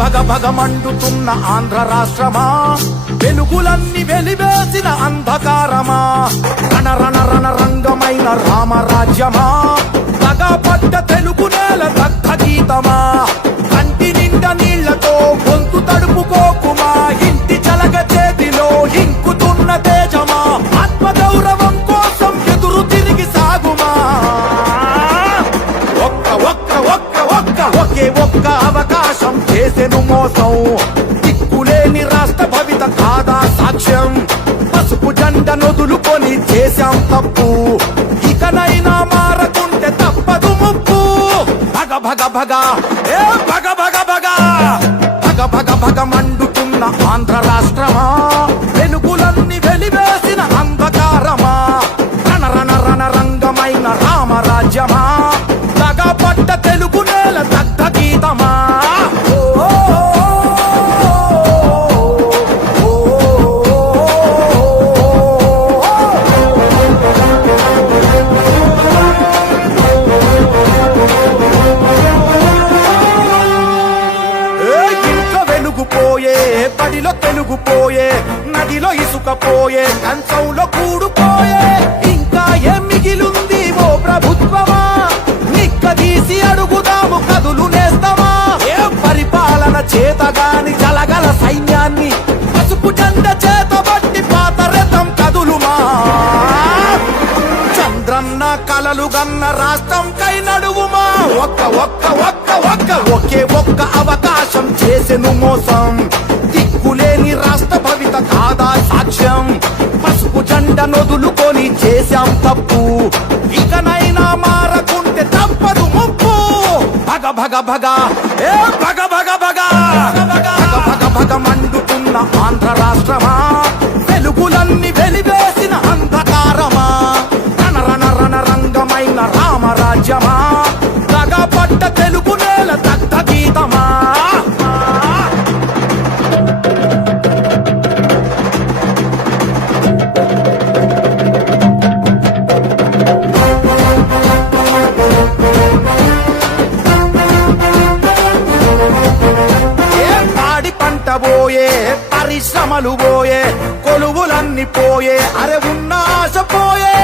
భగ భగ మండుతున్న ఆంధ్ర రాష్ట్రమా, వెలుగులన్నీ వెలివేసిన అంధకారమా, రణ రణ రణ రంగమైన రామరాజ్యమా, పగపడ్డ తెలుగు నేల దగ్ధ గీతమా, కంటి నిండా నీళ్లతో గొంతు తడుపుకోకుమా, ఇంటి చలగ చేతిలో ఇంకుతున్న తేజమా, ఆత్మగౌరవం కోసం ఎదురు తిరిగి సాగుమా. ఒక్క ఒక్క ఒక్క ఒక్క ఒకే ఒక్క అవకాశం చేసెను మోసం, దిక్కులేని రాష్ట్ర భవిత కాదా సాక్ష్యం, పసుపు జెండ నొదులుకొని చేశాం తప్పు, ఇకనైనా మారకుంటే తప్పదు ముప్పు. భగ భగ భగ ఏ భగ భగ భగ భగ భగ భగ మండుతున్న ఆంధ్ర రాష్ట్రమా, వెలుగులన్నీ వెలివేసిన అంధకారమా, రణ రణ రణ రంగమైన రామరాజ్యమా, పడ్డ తెలుగు నేల దగ్ధ గీతమా. ఇంట్లో వెలుగుపోయే, బడిలో తెలుగుపోయే, నదిలో ఇసుకపోయే, కంచంలో కూడుపోయే, ఇంకా ఏం మిగిలుంది ఓ ప్రభుత్వమా, నిక్కదీసి అడుగుదాము కదులు నేస్తామా. ఏ పరిపాలన చేతగాని జలగల సైన్యాన్ని పసుపు జెండ చేతబట్టి పాతరథం కదులుమా. చంద్రన్న కలలు గన్న రాష్ట్రం కై నడువుమా. ఒక్క ఒక్క ఒక్క ఒక్క ఒకే ఒక్క అవకాశం చేసెను మోసం, దిక్కులేని రాష్ట్ర భవిత కాదా సాక్ష్యం, పసుపు జెండ నొదులుకొని చేశాం తప్పు, ఇకనైనా మారకుంటే తప్పదు ముప్పు. భగ భగ భగ ఏ భగ భగ భగ భగ భగ భగ మండుతున్న ఆంధ్ర రాష్ట్రమా, వెలుగులన్నీ వెలివేసిన అంధకారమా, రణ రణ రణ రంగమైన రామరాజ్యమా, పడ్డ తెలుగు నేల దగ్ధ గీతమా. పోయే పరిశ్రమలు పోయే, కొలువులన్నీ పోయే, అరే ఉన్న ఆశ పోయే,